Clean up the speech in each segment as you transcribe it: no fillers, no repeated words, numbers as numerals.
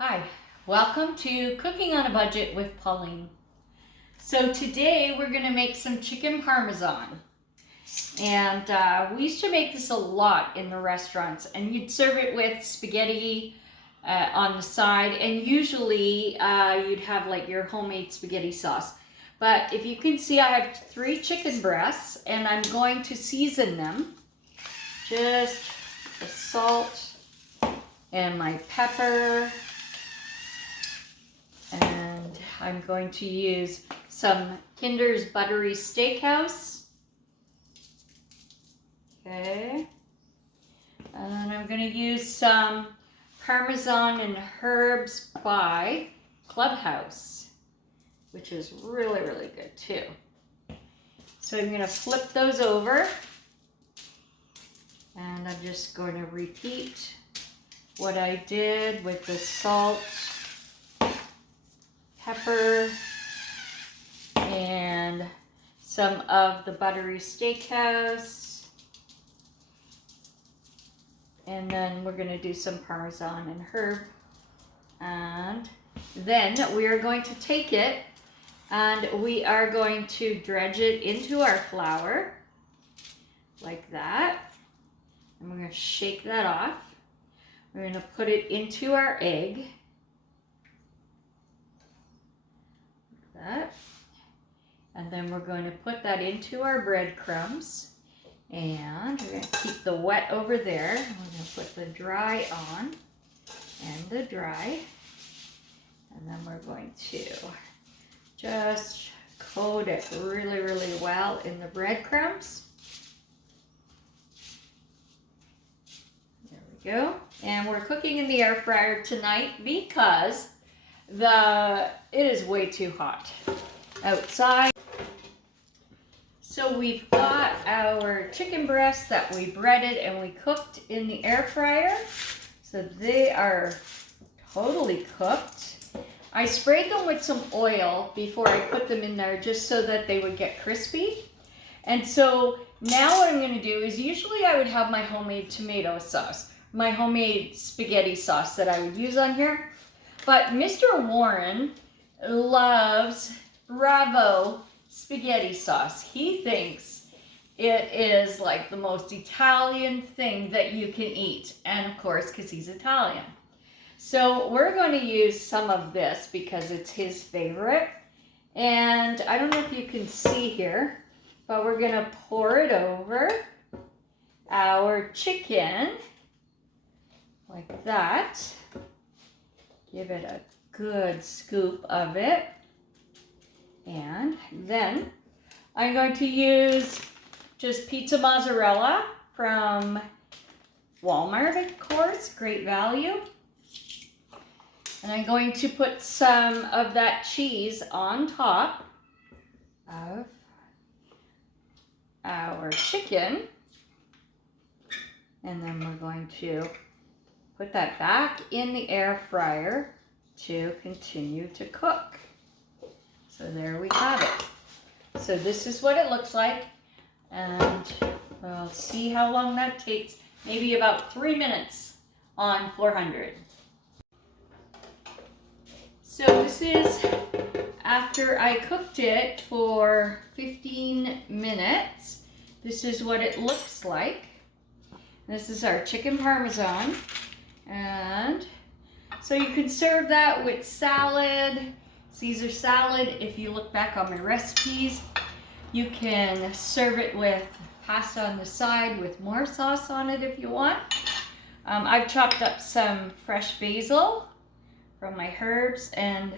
Hi, welcome to Cooking on a Budget with Pauline. So today we're going to make some chicken parmesan. And we used to make this a lot in the restaurants, and you'd serve it with spaghetti on the side, and usually you'd have like your homemade spaghetti sauce. But if you can see, I have 3 chicken breasts, and I'm going to season them. Just the salt and my pepper. And I'm going to use some Kinder's Buttery Steakhouse. Okay. And I'm going to use some Parmesan and herbs by Clubhouse, which is really, really good too. So I'm going to flip those over. And I'm just going to repeat what I did with the salt, pepper, and some of the buttery steakhouse. And then we're going to do some Parmesan and herb. And then we are going to take it and we are going to dredge it into our flour like that. And we're going to shake that off. We're going to put it into our egg. That. And then we're going to put that into our breadcrumbs, and we're going to keep the wet over there. We're going to put the dry on and the dry, and then we're going to just coat it really, really well in the breadcrumbs. There we go. And we're cooking in the air fryer tonight because it is way too hot outside. So we've got our chicken breasts that we breaded and we cooked in the air fryer. So they are totally cooked. I sprayed them with some oil before I put them in there just so that they would get crispy. And so now what I'm going to do is, usually I would have my homemade tomato sauce, my homemade spaghetti sauce that I would use on here. But Mr. Warren loves Bravo spaghetti sauce. He thinks it is like the most Italian thing that you can eat. And of course, because he's Italian. So we're going to use some of this because it's his favorite. And I don't know if you can see here, but we're going to pour it over our chicken like that. Give it a good scoop of it. And then I'm going to use just pizza mozzarella from Walmart, of course, great value. And I'm going to put some of that cheese on top of our chicken. And then we're going to put that back in the air fryer to continue to cook. So there we have it. So this is what it looks like. And we'll see how long that takes. Maybe about 3 minutes on 400. So this is after I cooked it for 15 minutes. This is what it looks like. This is our chicken parmesan. And so you can serve that with salad, Caesar salad. If you look back on my recipes, you can serve it with pasta on the side with more sauce on it if you want. I've chopped up some fresh basil from my herbs, and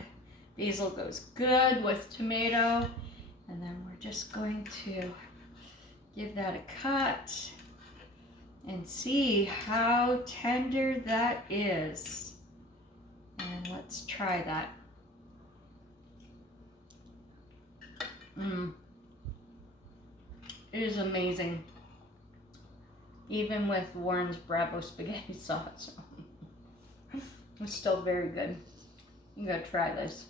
basil goes good with tomato. And then we're just going to give that a cut and see how tender that is. And let's try that. It is amazing. Even with Warren's Bravo spaghetti sauce. It's still very good. You gotta try this.